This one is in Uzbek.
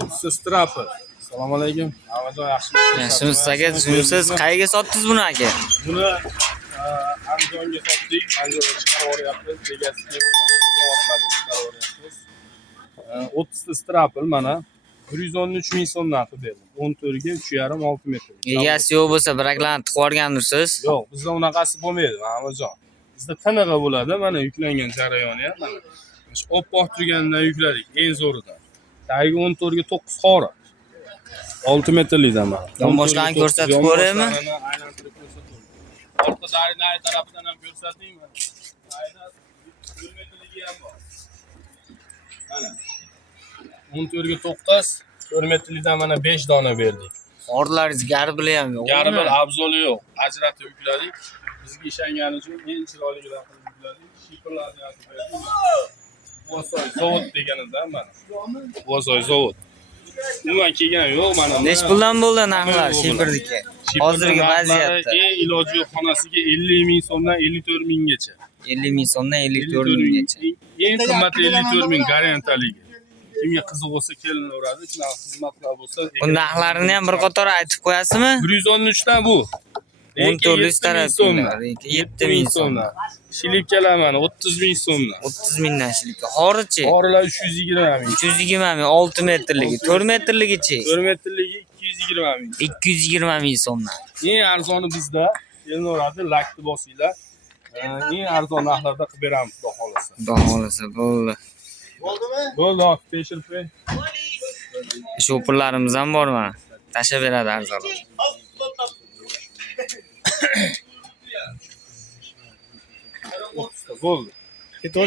o'ttizta strapi. Assalomu alaykum. Havajon yaxshimisiz? Yaxshimisiz aka, siz qayerga sotdingiz buni aka? Buni Andijonga sotdik. Andijonga chiqarib yuryapmiz. Egasiga chiqaryapmiz. 30 ta strapl mana 113 ming so'mdan qilib berdim. 14 ga 3,5-6 metr. Egasi yo'q bo'lsa biraklarni tiqib yuborgandirsiz? Yo'q, bizda unaqasi bo'lmaydi, Ma'murjon. Bizda tinig'i bo'ladi, mana yuklangan jarayoni ham mana. Shu oppoq turganidan yukladik, eng zo'ridan. Tagiga 14 ga 9 qora. 6 metrlikdan mana. Yonboshlarni ko'rsatib ko'raymi? Aylantirib ko'rsataman. Orqa darinay tarafidan ham ko'rsating. Aynan 1 metrligi ham bor. Mana 14 ga 9, 4 metrlikdan mana 5 dona berdik. Orlaringiz garbili ham yo'q. Garbil abzoli yo'q. Ajratib yukladik. Bizga ishongani uchun eng chiroyligidan qilib yukladik. Shifrlarni yozib berdik. Vosoy zavod deganidan mana. Vosoy zavod. Umuman kelgan yo'q mana. Necha puldan bo'ldi narxlar shifrniki? Hozirgi vaziyatda eng iloji yo'q xonasiga 50 ming so'mdan 54 minggacha. 50 ming so'mdan 54 minggacha. Eng qimmati 54 ming garantiyaligi. Kimga qiziq bo'lsa kelinaveradi, shunaqa xizmatlar bo'lsa. Bu narxlarini ham bir qator aytib qo'yasizmi? 113 dan bu. 14 taraf so'mdan, 7 ming so'mdan. Shilipkalar mana 30 ming so'mdan. 30 mingdan shilipka. Horichi? Horilar 320 ming. 320 ming, 6 metrligi, 4 metrligichi? 4 metrligi 220 ming. 220 ming so'mdan. Eng arzoni bizda kelinaveradi, lakni bosinglar. Eng arzon narxlarda qilib beramiz, xudo xolasa. Xudo xolasa, bo'ldi. Bo'ldimi? Bo'ldi, tekshirib qo'y. Shopirlarimiz ham bor mana. Tashlab beradi arzon. Bo'ldi.